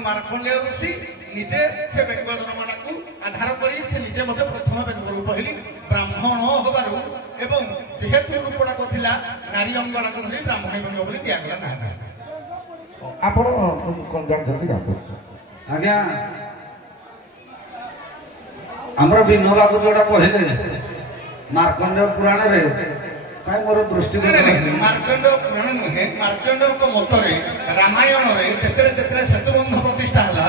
मार्कंडेय ऋषि निजे से बेंग जनगणना को आधार कर निजे प्रथम बेंगलू कहली ब्राह्मण हबारू एवं जेहेतु रूपड़ा को नारी अंगड़ा को धरी ब्राह्मणी बेंग बोली दिगला ना आज्ञा आमर विनोद बाबू जोड़ा कहले मार्कंडेय पुराण रे काय मोर दृष्टि मार्कंडेय पुराण नुहे मार्कंडेय को मतरे रामायण रे जेतेले जेतेले सेतुबंध प्रतिष्ठा हला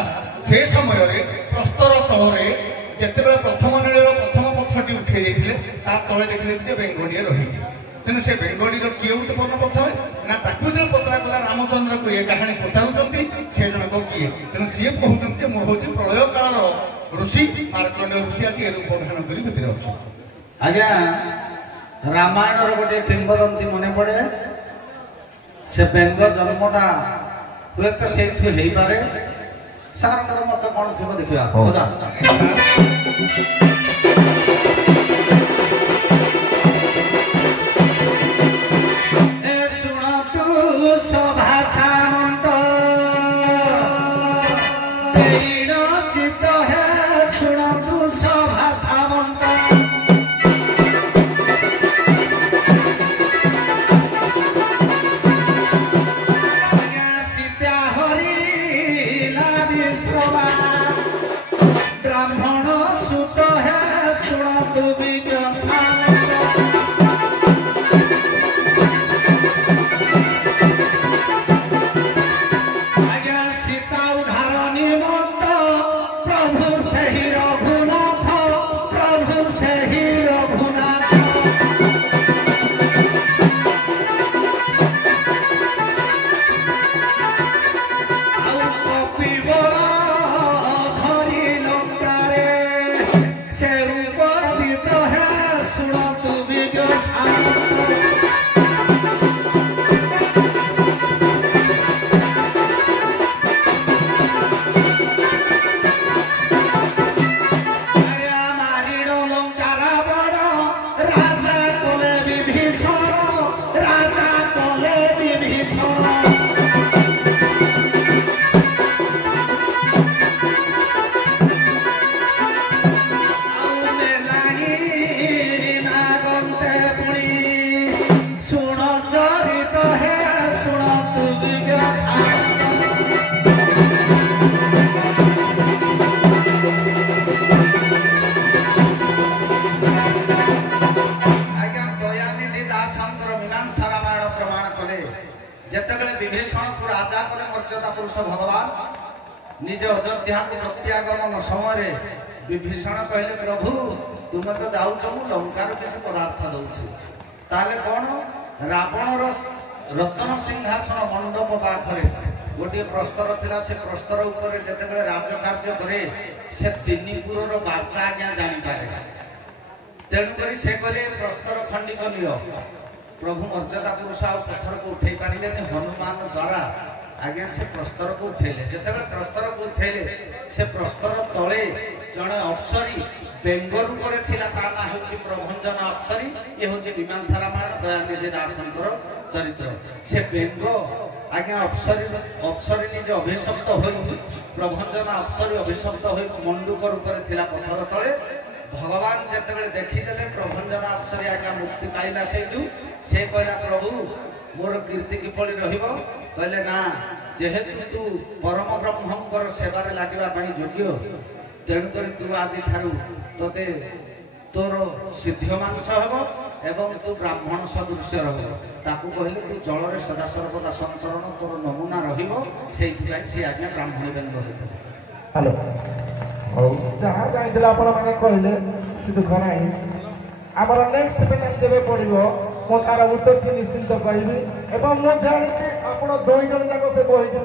से समय रे प्रस्तर तळे जेतेले प्रथम नीळ प्रथम पथटी उठे जाइथिले ता तळे देखिले जे बेंगोडी रही तेने से बेंगोडी रो किए उत्पन्न पथ ना ताकु जे पचरा गला रामचंद्र को ये कहानी पचारुचंती से जन को किए तेने से कहउचंती मो होती प्रलय काल ऋषि मार्कंडेय ऋषि आदि रूप धारण करी भितर अछि आज्ञा रामायण गोटे किंबदंती मन पड़े से बेंग जन्मटा हुए तो से पारे सार मत कौन थी देखा शुण तू सभा सामंत चित है शुण तू सभा सामंत ब्राह्मण सुत है सुन तू बीज आज्ञा सीता उधार निमंत प्रभु से ही रघुनाथ प्रभु से ही रघुनाथ भगवान निजे अयोध्या को प्रत्यागमन समय विभीषण कहले प्रभु तुम तो जाऊच मु लंकार किसी पदार्थ दौची ताले कौन रावण रत्न सिंहासन मंडप पाखरे गोटे प्रस्तर थिला से प्रस्तर ऊपर जेतेबेले राजकार्य करे से तिनिपुर वार्ता आज्ञा जानी पारे तेणु करी से कहले प्रस्तर खंडिक नियो प्रभु मर्यादा पुरुष आ पत्थर को उठे पारिले हनुमान द्वारा आज्ञा से प्रस्तर को उठेले जेतेबेले प्रस्तर को उठेले से प्रस्तर तले जणे अप्सरी बेंग रूप थिला ता ना होची प्रभंजन अप्सरी ये होची मीमांसा रामायण दयानिधि दासंकर चरित्र से बेंग आज्ञा अप्सरी निजे अभिशप्त होई प्रभंजन अप्सरी अभिशप्त होई मंडूक रूप थिला पत्थर तले भगवान जेतेबेले देखिदेले प्रभंजन अप्सरी आज्ञा मुक्ति पाइला सेठू से कहला प्रभु मोर कीर्ति किपरि रहिबो कहले ना जेहेतु तू परम ब्रह्मंकर सेवार लागिबा पई योग्य तेणुक तू आज ठारू तोते तोर सिद्धमान हेब एवं तू ब्राह्मण सदृश रह ताकू कहले तू जल सदा सर्वदा संतरण तोर नमूना रहिबो सेइथि से आज्ञा ब्राह्मण बेंग हेतु। हेलो ହଉ ଯାହା ଜାଣିଥିଲେ ଆପଣ ମାନେ କହିଲେ ସେ ଦୁଃଖ ନାହିଁ। ଆମର ନେକ୍ସଟ ଫିଲ୍ମ ଯେବେ ପଡ଼ିବ ମୁଁ ତାର ଉତ୍ତରଟି ନିଶ୍ଚିନ୍ତ କହିବି ଏବଂ ମୁଁ ଜାଣିଛି ଆପଣ ଦୁଇ ଜଣ ଯାକ ସେ ବହିଟି